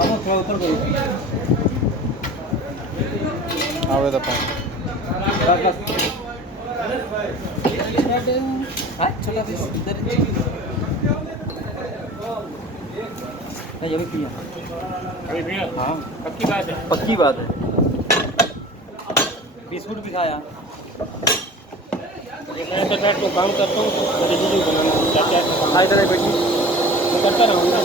थोड़ा ऊपर करो। आवे तो पाए छोटा पीस इधर ये भी किया अभी भैया हाँ पक्की बात है। पक्की बात है। बिस्कुट भी खाया मैं तो बैठ को काम करता हूँ तो मुझे वीडियो बनाना चाचा हाय इधर बैठी मैं करता रहूँगा।